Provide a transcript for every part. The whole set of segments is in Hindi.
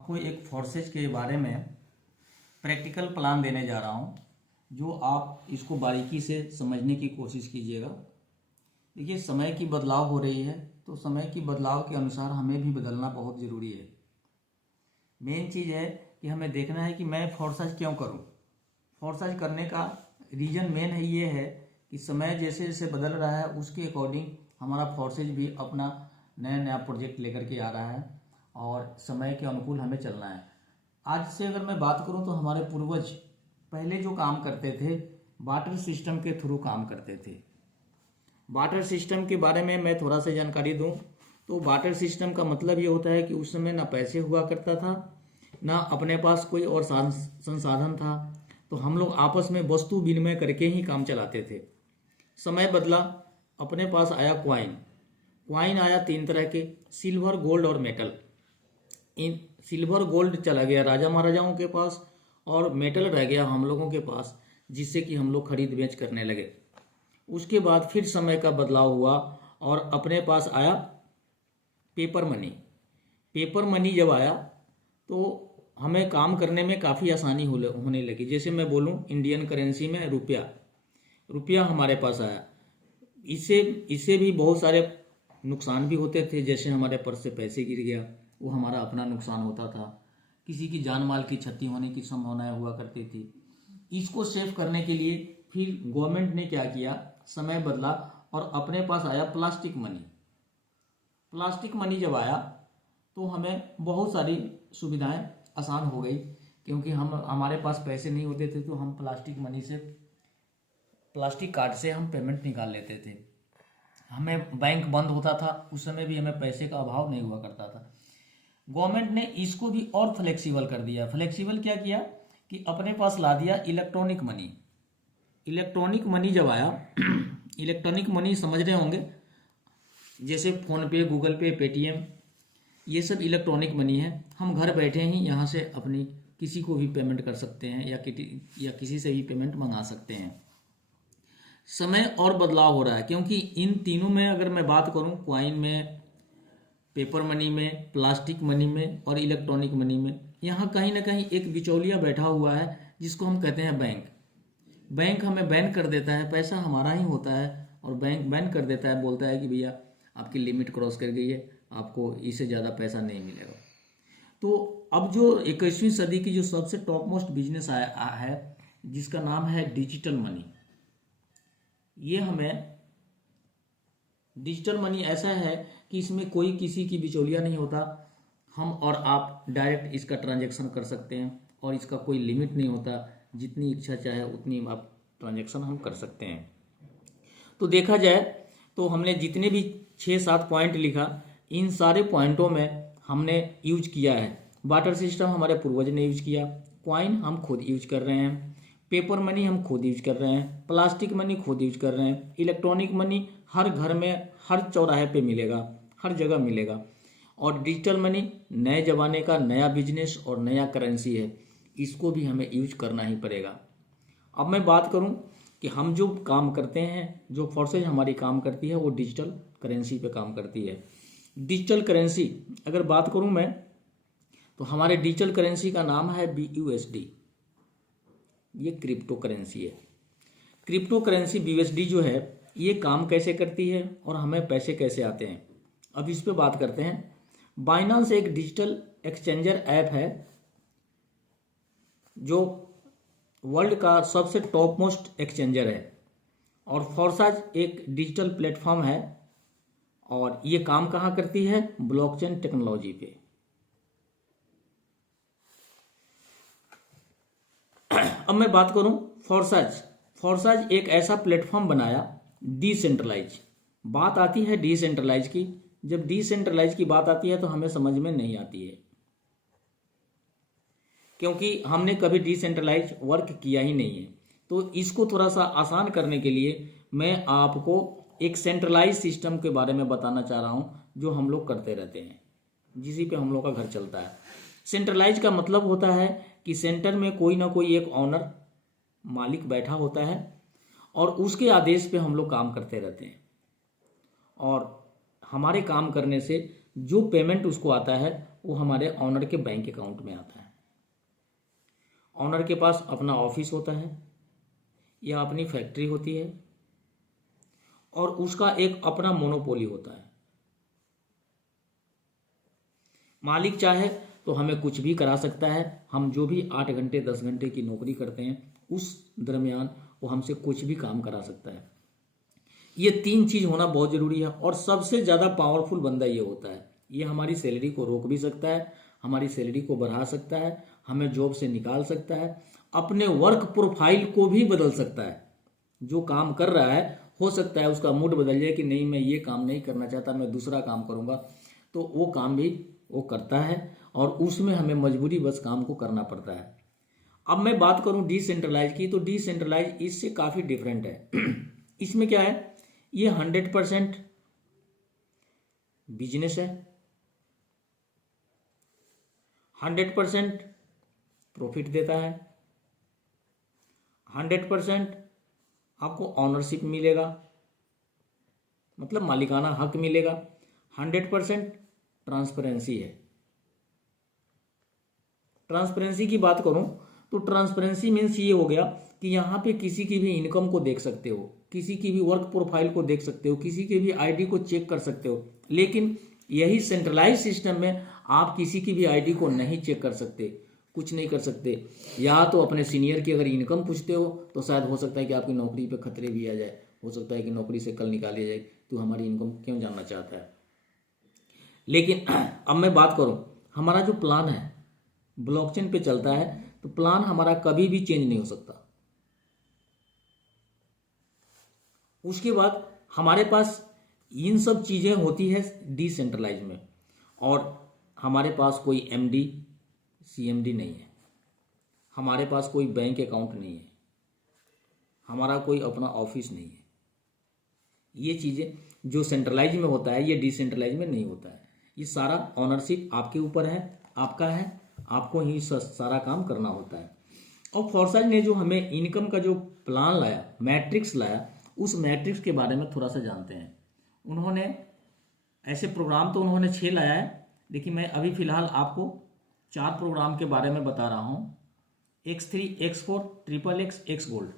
आपको एक फोर्सेज के बारे में प्रैक्टिकल प्लान देने जा रहा हूँ, जो आप इसको बारीकी से समझने की कोशिश कीजिएगा। देखिए, समय की बदलाव हो रही है, तो समय की बदलाव के अनुसार हमें भी बदलना बहुत ज़रूरी है। मेन चीज़ है कि हमें देखना है कि मैं फोर्सेज क्यों करूँ। फोर्सेज करने का रीज़न मेन है ये है कि समय जैसे जैसे बदल रहा है उसके अकॉर्डिंग हमारा फोर्सेज भी अपना नया नया प्रोजेक्ट लेकर के आ रहा है और समय के अनुकूल हमें चलना है। आज से अगर मैं बात करूं तो हमारे पूर्वज पहले जो काम करते थे वाटर सिस्टम के थ्रू काम करते थे। वाटर सिस्टम के बारे में मैं थोड़ा सा जानकारी दूं तो वाटर सिस्टम का मतलब ये होता है कि उस समय ना पैसे हुआ करता था, ना अपने पास कोई और संसाधन था, तो हम लोग आपस में वस्तु विनिमय करके ही काम चलाते थे। समय बदला, अपने पास आया क्वाइन। क्वाइन आया तीन तरह के, सिल्वर, गोल्ड और मेटल। इन सिल्वर गोल्ड चला गया राजा महाराजाओं के पास और मेटल रह गया हम लोगों के पास, जिससे कि हम लोग खरीद बेच करने लगे। उसके बाद फिर समय का बदलाव हुआ और अपने पास आया पेपर मनी। पेपर मनी जब आया तो हमें काम करने में काफ़ी आसानी होने लगी। जैसे मैं बोलूँ इंडियन करेंसी में रुपया, रुपया हमारे पास आया। इससे इससे भी बहुत सारे नुकसान भी होते थे। जैसे हमारे पर्स से पैसे गिर गया, वो हमारा अपना नुकसान होता था। किसी की जान माल की क्षति होने की संभावनाएं हुआ करती थी। इसको सेव करने के लिए फिर गवर्नमेंट ने क्या किया, समय बदला और अपने पास आया प्लास्टिक मनी। प्लास्टिक मनी जब आया तो हमें बहुत सारी सुविधाएं आसान हो गई, क्योंकि हमारे पास पैसे नहीं होते थे तो हम प्लास्टिक मनी से, प्लास्टिक कार्ड से हम पेमेंट निकाल लेते थे। हमें बैंक बंद होता था, उस समय भी हमें पैसे का अभाव नहीं हुआ करता था। गवर्नमेंट ने इसको भी और फ्लेक्सिबल कर दिया। फ्लेक्सिबल क्या किया कि अपने पास ला दिया इलेक्ट्रॉनिक मनी। इलेक्ट्रॉनिक मनी जब आया इलेक्ट्रॉनिक मनी समझ रहे होंगे, जैसे फ़ोन पे, गूगल पे, पेटीएम, ये सब इलेक्ट्रॉनिक मनी है। हम घर बैठे ही यहाँ से अपनी किसी को भी पेमेंट कर सकते हैं या किसी से भी पेमेंट मंगा सकते हैं। समय और बदलाव हो रहा है, क्योंकि इन तीनों में अगर मैं बात करूं, क्वाइन में, पेपर मनी में, प्लास्टिक मनी में और इलेक्ट्रॉनिक मनी में, यहाँ कहीं ना कहीं एक बिचौलिया बैठा हुआ है जिसको हम कहते हैं बैंक। बैंक हमें बैन कर देता है, पैसा हमारा ही होता है और बैंक बैन कर देता है, बोलता है कि भैया आपकी लिमिट क्रॉस कर गई है, आपको इससे ज़्यादा पैसा नहीं मिलेगा। तो अब जो 21वीं सदी की जो सबसे टॉप मोस्ट बिजनेस आया है, जिसका नाम है डिजिटल मनी, ये हमें डिजिटल मनी ऐसा है कि इसमें कोई किसी की बिचौलिया नहीं होता। हम और आप डायरेक्ट इसका ट्रांजैक्शन कर सकते हैं और इसका कोई लिमिट नहीं होता। जितनी इच्छा चाहे उतनी आप ट्रांजैक्शन हम कर सकते हैं। तो देखा जाए तो हमने जितने भी 6-7 पॉइंट लिखा, इन सारे पॉइंटों में हमने यूज किया है। वाटर सिस्टम हमारे पूर्वज ने यूज किया, क्वाइन हम खुद यूज कर रहे हैं, पेपर मनी हम खुद यूज कर रहे हैं, प्लास्टिक मनी खुद यूज कर रहे हैं, इलेक्ट्रॉनिक मनी हर घर में, हर चौराहे पे मिलेगा, हर जगह मिलेगा। और डिजिटल मनी नए ज़माने का नया बिजनेस और नया करेंसी है, इसको भी हमें यूज करना ही पड़ेगा। अब मैं बात करूं कि हम जो काम करते हैं, जो फोर्सेज हमारी काम करती है, वो डिजिटल करेंसी पे काम करती है। डिजिटल करेंसी अगर बात करूं मैं, तो हमारे डिजिटल करेंसी का नाम है BUSD। ये क्रिप्टो करेंसी है। क्रिप्टो करेंसी BUSD जो है, ये काम कैसे करती है और हमें पैसे कैसे आते हैं, अब इस पे बात करते हैं। बाइनांस एक डिजिटल एक्सचेंजर ऐप है जो वर्ल्ड का सबसे टॉप मोस्ट एक्सचेंजर है, और फोर्सेज एक डिजिटल प्लेटफॉर्म है और ये काम कहाँ करती है, ब्लॉकचेन टेक्नोलॉजी पे। अब मैं बात करूं फोर्सेज। फोर्सेज एक ऐसा प्लेटफॉर्म बनाया डिसेंट्रलाइज। बात आती है डिसेंट्रलाइज की, जब डिसेंट्रलाइज की बात आती है तो हमें समझ में नहीं आती है, क्योंकि हमने कभी डिसेंट्रलाइज वर्क किया ही नहीं है। तो इसको थोड़ा सा आसान करने के लिए मैं आपको एक सेंट्रलाइज सिस्टम के बारे में बताना चाह रहा हूँ, जो हम लोग करते रहते हैं, जिसी पे हम लोग का घर चलता है। सेंट्रलाइज का मतलब होता है कि सेंटर में कोई ना कोई एक ऑनर, मालिक बैठा होता है और उसके आदेश पे हम लोग काम करते रहते हैं, और हमारे काम करने से जो पेमेंट उसको आता है वो हमारे ऑनर के बैंक अकाउंट में आता है। ऑनर के पास अपना ऑफिस होता है या अपनी फैक्ट्री होती है और उसका एक अपना मोनोपोली होता है। मालिक चाहे तो हमें कुछ भी करा सकता है। हम जो भी 8 घंटे 10 घंटे की नौकरी करते हैं उस दरमियान वो हमसे कुछ भी काम करा सकता है। ये 3 चीज़ होना बहुत ज़रूरी है। और सबसे ज़्यादा पावरफुल बंदा ये होता है। ये हमारी सैलरी को रोक भी सकता है, हमारी सैलरी को बढ़ा सकता है, हमें जॉब से निकाल सकता है, अपने वर्क प्रोफाइल को भी बदल सकता है। जो काम कर रहा है हो सकता है उसका मूड बदल जाए कि नहीं मैं ये काम नहीं करना चाहता, मैं दूसरा काम करूँगा, तो वो काम भी वो करता है और उसमें हमें मजबूरी बस काम को करना पड़ता है। अब मैं बात करूं डिसेंट्रलाइज की, तो डिसेंट्रलाइज इससे काफ़ी डिफरेंट है। इसमें क्या है, ये 100% बिजनेस है, 100% प्रॉफिट देता है, 100% आपको ऑनरशिप मिलेगा, मतलब मालिकाना हक मिलेगा, 100% ट्रांसपेरेंसी है। ट्रांसपेरेंसी की बात करूं तो ट्रांसपेरेंसी मीन्स ये हो गया कि यहाँ पे किसी की भी इनकम को देख सकते हो, किसी की भी वर्क प्रोफाइल को देख सकते हो, किसी के भी आईडी को चेक कर सकते हो। लेकिन यही सेंट्रलाइज सिस्टम में आप किसी की भी आईडी को नहीं चेक कर सकते, कुछ नहीं कर सकते। या तो अपने सीनियर की अगर इनकम पूछते हो तो शायद हो सकता है कि आपकी नौकरी पे खतरे भी आ जाए, हो सकता है कि नौकरी से कल निकाल लिया जाए, तो हमारी इनकम क्यों जानना चाहता है। लेकिन अब मैं बात करूं, हमारा जो प्लान है ब्लॉकचेन पे चलता है, तो प्लान हमारा कभी भी चेंज नहीं हो सकता। उसके बाद हमारे पास इन सब चीज़ें होती है डिसेंट्रलाइज में, और हमारे पास कोई एमडी सीएमडी नहीं है, हमारे पास कोई बैंक अकाउंट नहीं है, हमारा कोई अपना ऑफिस नहीं है। ये चीज़ें जो सेंट्रलाइज में होता है ये डिसेंट्रलाइज में नहीं होता है। ये सारा ऑनरशिप आपके ऊपर है, आपका है, आपको ही सारा काम करना होता है। और फॉरसाइट ने जो हमें इनकम का जो प्लान लाया, मैट्रिक्स लाया, उस मैट्रिक्स के बारे में थोड़ा सा जानते हैं। उन्होंने ऐसे प्रोग्राम तो उन्होंने 6 लाया है, लेकिन मैं अभी फ़िलहाल आपको 4 प्रोग्राम के बारे में बता रहा हूँ, X3, X4, XXX, X gold.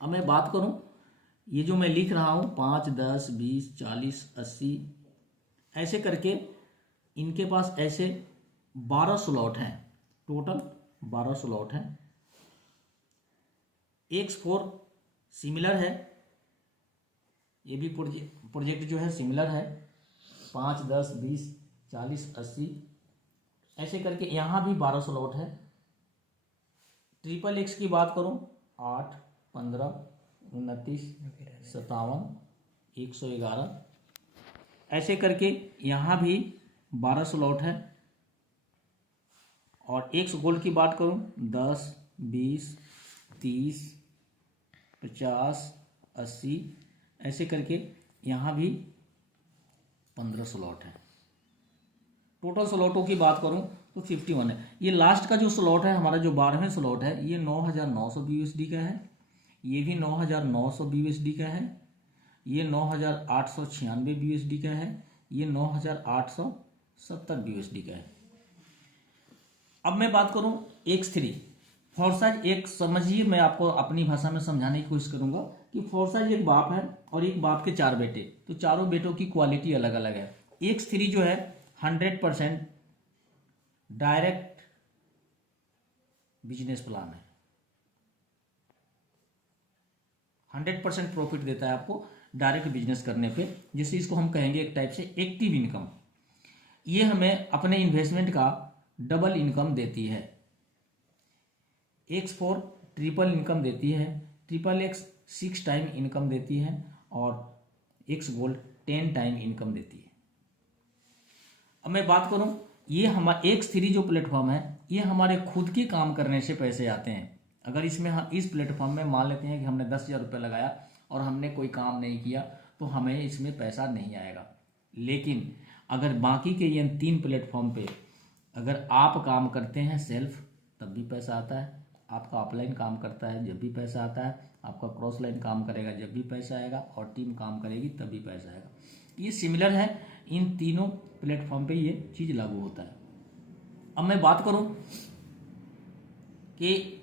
अब मैं बात करूँ, ये जो मैं लिख रहा हूँ 5, 10, 20, 40, 80 ऐसे करके इनके पास ऐसे 12 स्लॉट हैं, टोटल 12 स्लॉट हैं। X4 सिमिलर है, ये भी प्रोजेक्ट जो है सिमिलर है, 5, 10, 20, 40, 80 ऐसे करके यहाँ भी 12 स्लॉट है। XXX की बात करूँ 8, 15, 29, 57, 111 ऐसे करके यहाँ भी 12 स्लॉट है। और X गोल्ड की बात करूँ 10, 20, 30, 50, 80 ऐसे करके यहाँ भी 15 स्लॉट है। टोटल स्लॉटों की बात करूँ तो 51 है। ये लास्ट का जो स्लॉट है हमारा, जो 12वें स्लॉट है, ये 9,900 BUSD का है, ये भी 9,900 BUSD का है, ये 9,896 BUSD का है, ये 9,870 BUSD का है। अब मैं बात करूं X3 फॉरसाइज। एक समझिए, मैं आपको अपनी भाषा में समझाने की कोशिश करूंगा कि फॉरसाइज एक बाप है और एक बाप के 4 बेटे, तो चारों बेटों की क्वालिटी अलग अलग है। X3 जो है 100% डायरेक्ट बिजनेस प्लान है, 100% प्रॉफिट देता है आपको डायरेक्ट बिजनेस करने पे, जिससे इसको हम कहेंगे एक टाइप से एक्टिव इनकम। ये हमें अपने इन्वेस्टमेंट का डबल इनकम देती है। X4 ट्रिपल इनकम देती है, XXX 6 टाइम इनकम देती है और X गोल्ड 10 टाइम इनकम देती है। अब मैं बात करूं, ये हमारा X3 जो प्लेटफॉर्म है, ये हमारे खुद के काम करने से पैसे आते हैं। अगर इसमें हम इस प्लेटफॉर्म में मान लेते हैं कि हमने 10,000 रुपये लगाया और हमने कोई काम नहीं किया, तो हमें इसमें पैसा नहीं आएगा। लेकिन अगर बाकी के ये 3 प्लेटफॉर्म पे अगर आप काम करते हैं सेल्फ, तब भी पैसा आता है, आपका ऑफलाइन काम करता है जब भी पैसा आता है, आपका क्रॉस लाइन काम करेगा जब भी पैसा आएगा, और टीम काम करेगी तब भी पैसा आएगा। ये सिमिलर है, इन तीनों प्लेटफॉर्म पे ये चीज़ लागू होता है। अब मैं बात करूं कि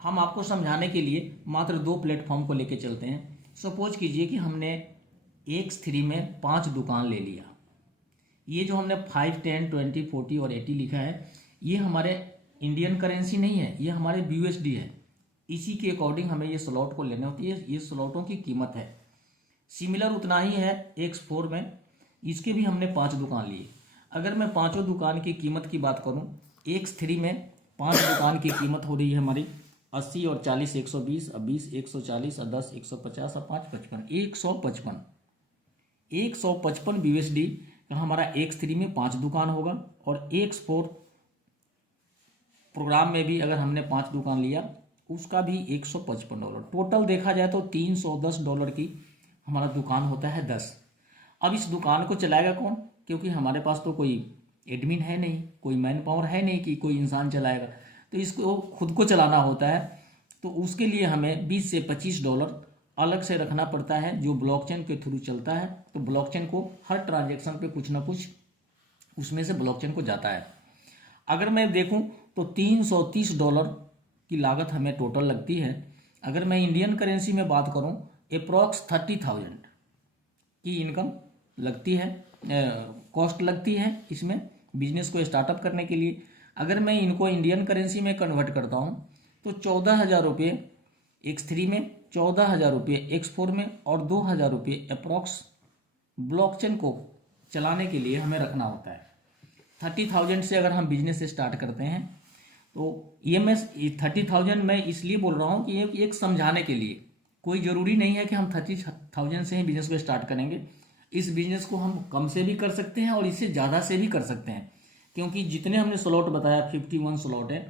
हम आपको समझाने के लिए मात्र 2 प्लेटफॉर्म को लेके चलते हैं। सपोज कीजिए कि हमने X3 में 5 दुकान ले लिया। ये जो हमने 5, 10, 20, 40 और 80 लिखा है, ये हमारे इंडियन करेंसी नहीं है, ये हमारे BUSD है। इसी के अकॉर्डिंग हमें ये स्लॉट को लेने होती है, ये स्लॉटों की कीमत है। सिमिलर उतना ही है X4 में, इसके भी हमने 5 दुकान लिए। अगर मैं पाँचों दुकान की कीमत की बात करूं, X3 में 5 दुकान की कीमत हो रही है हमारी 80 और 40 120, और 20 140, और 10 150, और 5 55, 155 BUSD का हमारा X3 में 5 दुकान होगा। और X4 प्रोग्राम में भी अगर हमने 5 दुकान लिया, उसका भी $155। टोटल देखा जाए तो $310 की हमारा दुकान होता है 10। अब इस दुकान को चलाएगा कौन? क्योंकि हमारे पास तो कोई एडमिन है नहीं, कोई मैन पावर है नहीं कि कोई इंसान चलाएगा, तो इसको खुद को चलाना होता है। तो उसके लिए हमें $20 से $25 अलग से रखना पड़ता है, जो ब्लॉकचेन के थ्रू चलता है। तो ब्लॉकचेन को हर ट्रांजैक्शन पे कुछ ना कुछ उसमें से ब्लॉकचेन को जाता है। अगर मैं देखूं तो $330 की लागत हमें टोटल लगती है। अगर मैं इंडियन करेंसी में बात करूं, अप्रॉक्स 30,000 की इनकम लगती है, कॉस्ट लगती है इसमें बिजनेस को स्टार्टअप करने के लिए। अगर मैं इनको इंडियन करेंसी में कन्वर्ट करता हूं तो 14,000 रुपये X3 में, 14,000 रुपये X4 में, और 2,000 रुपये अप्रॉक्स ब्लॉकचेन को चलाने के लिए हमें रखना होता है। 30,000 से अगर हम बिजनेस स्टार्ट करते हैं तो ये मैं 30,000 मैं इसलिए बोल रहा हूँ कि ये एक समझाने के लिए, कोई ज़रूरी नहीं है कि हम 30,000 से ही बिजनेस को स्टार्ट करेंगे। इस बिजनेस को हम कम से भी कर सकते हैं और इससे ज़्यादा से भी कर सकते हैं, क्योंकि जितने हमने स्लॉट बताया 51 स्लॉट है।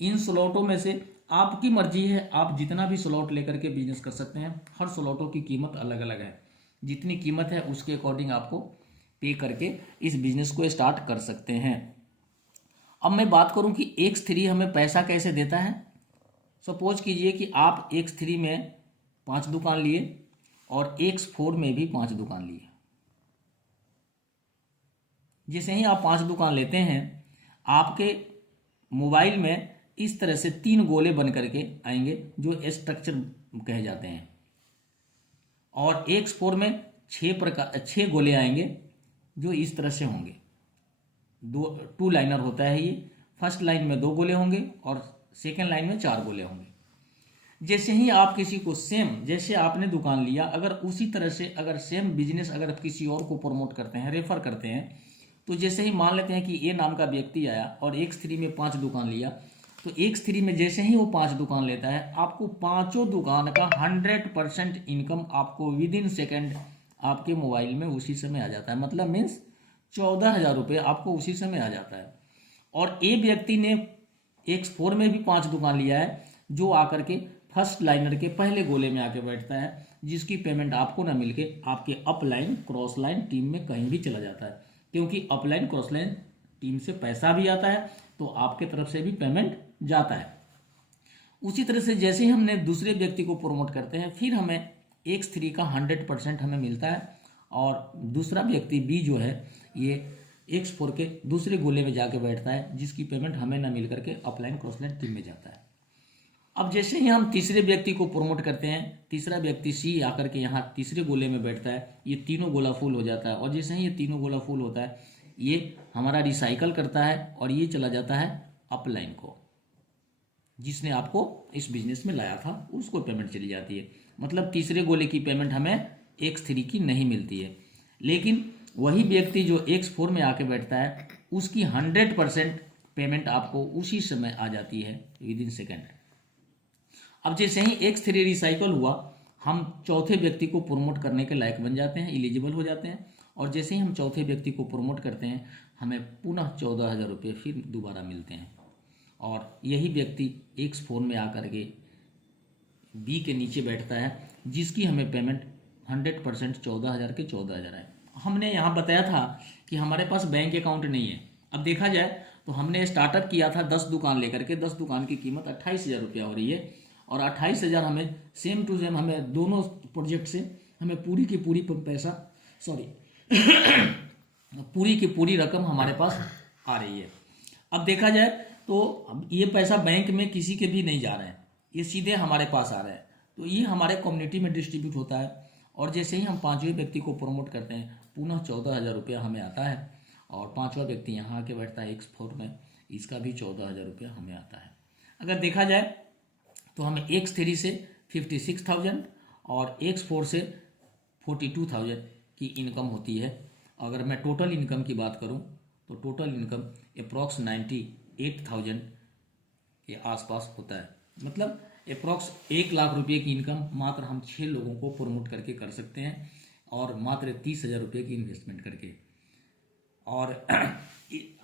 इन स्लॉटों में से आपकी मर्जी है, आप जितना भी स्लॉट लेकर के बिजनेस कर सकते हैं। हर स्लॉटों की कीमत अलग अलग है, जितनी कीमत है उसके अकॉर्डिंग आपको पे करके इस बिजनेस को स्टार्ट कर सकते हैं। अब मैं बात करूं कि X3 हमें पैसा कैसे देता है। सपोज कीजिए कि आप X3 में 5 दुकान लिए और X4 में भी 5 दुकान लिए। जैसे ही आप 5 दुकान लेते हैं, आपके मोबाइल में इस तरह से 3 गोले बन करके आएंगे जो स्ट्रक्चर कहे जाते हैं। और X4 में 6 गोले आएंगे जो इस तरह से होंगे। 2 लाइनर होता है ये। फर्स्ट लाइन में 2 गोले होंगे और सेकेंड लाइन में 4 गोले होंगे। जैसे ही आप किसी को सेम, जैसे आपने दुकान लिया, अगर उसी तरह से अगर सेम बिजनेस अगर आप किसी और को प्रमोट करते हैं, रेफर करते हैं, तो जैसे ही मान लेते हैं कि ए नाम का व्यक्ति आया और X3 में 5 दुकान लिया, तो X3 में जैसे ही वो 5 दुकान लेता है, आपको पांचों दुकान का 100% इनकम आपको विद इन सेकेंड आपके मोबाइल में उसी समय आ जाता है। मतलब मीन्स 14,000 रुपये आपको उसी समय आ जाता है। और ए व्यक्ति ने X4 में भी 5 दुकान लिया है, जो आकर के फर्स्ट लाइनर के पहले गोले में आके बैठता है, जिसकी पेमेंट आपको ना मिलके आपके अपलाइन क्रॉस लाइन टीम में कहीं भी चला जाता है, क्योंकि अपलाइन क्रॉस लाइन टीम से पैसा भी आता है तो आपके तरफ से भी पेमेंट जाता है। उसी तरह से जैसे ही हमने दूसरे व्यक्ति को प्रमोट करते हैं, फिर हमें X3 का 100% हमें मिलता है। और दूसरा व्यक्ति बी जो है, ये X4 के दूसरे गोले में जाके बैठता है, जिसकी पेमेंट हमें ना मिल करके अपलाइन क्रॉस लाइन टीम में जाता है। अब जैसे ही हम तीसरे व्यक्ति को प्रमोट करते हैं, तीसरा व्यक्ति सी आकर के यहाँ तीसरे गोले में बैठता है, ये तीनों गोला फुल हो जाता है। और जैसे ही ये तीनों गोला फुल होता है, ये हमारा रिसाइकल करता है और ये चला जाता है अपलाइन को, जिसने आपको इस बिजनेस में लाया था, उसको पेमेंट चली जाती है। मतलब तीसरे गोले की पेमेंट हमें X3 की नहीं मिलती है। लेकिन वही व्यक्ति जो X4 में आके बैठता है, उसकी 100% पेमेंट आपको उसी समय आ जाती है विद इन सेकेंड। अब जैसे ही X3 रिसाइकल हुआ, हम चौथे व्यक्ति को प्रमोट करने के लायक बन जाते हैं, एलिजिबल हो जाते हैं। और जैसे ही हम चौथे व्यक्ति को प्रमोट करते हैं, हमें पुनः 14,000 रुपये फिर दोबारा मिलते हैं। और यही व्यक्ति X4 में आकर के बी के नीचे बैठता है, जिसकी हमें पेमेंट 100% 14,000 के 14,000 है। हमने यहाँ बताया था कि हमारे पास बैंक अकाउंट नहीं है। अब देखा जाए तो हमने स्टार्टअप किया था 10 दुकान लेकर के। 10 दुकान की कीमत 28,000 रुपया हो रही है। और 28,000 हमें सेम टू सेम हमें दोनों प्रोजेक्ट से हमें पूरी की पूरी पैसा पूरी की पूरी रकम हमारे पास आ रही है। अब देखा जाए तो अब ये पैसा बैंक में किसी के भी नहीं जा रहे हैं, ये सीधे हमारे पास आ रहा है। तो ये हमारे कम्युनिटी में डिस्ट्रीब्यूट होता है और जैसे ही हम पांचवें व्यक्ति को प्रमोट करते हैं पुनः 14,000 रुपया हमें आता है और पांचवा व्यक्ति यहाँ आके बैठता है एक्स फ्लोर में, इसका भी 14,000 रुपया हमें आता है। अगर देखा जाए तो हमें एक्स3 से 56,000 और एक्स4 से 42,000 की इनकम होती है। अगर मैं टोटल इनकम की बात करूं तो टोटल इनकम अप्रॉक्स 98,000 के आसपास होता है। मतलब अप्रॉक्स 1 लाख रुपये की इनकम मात्र हम 6 लोगों को प्रमोट करके कर सकते हैं और मात्र 30,000 रुपये की इन्वेस्टमेंट करके। और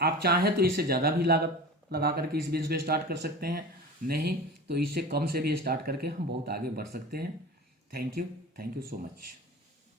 आप चाहें तो इससे ज़्यादा भी लागत लगा करके इस बिजनेस को स्टार्ट कर सकते हैं, नहीं तो इससे कम से भी स्टार्ट करके हम बहुत आगे बढ़ सकते हैं। Thank you so much.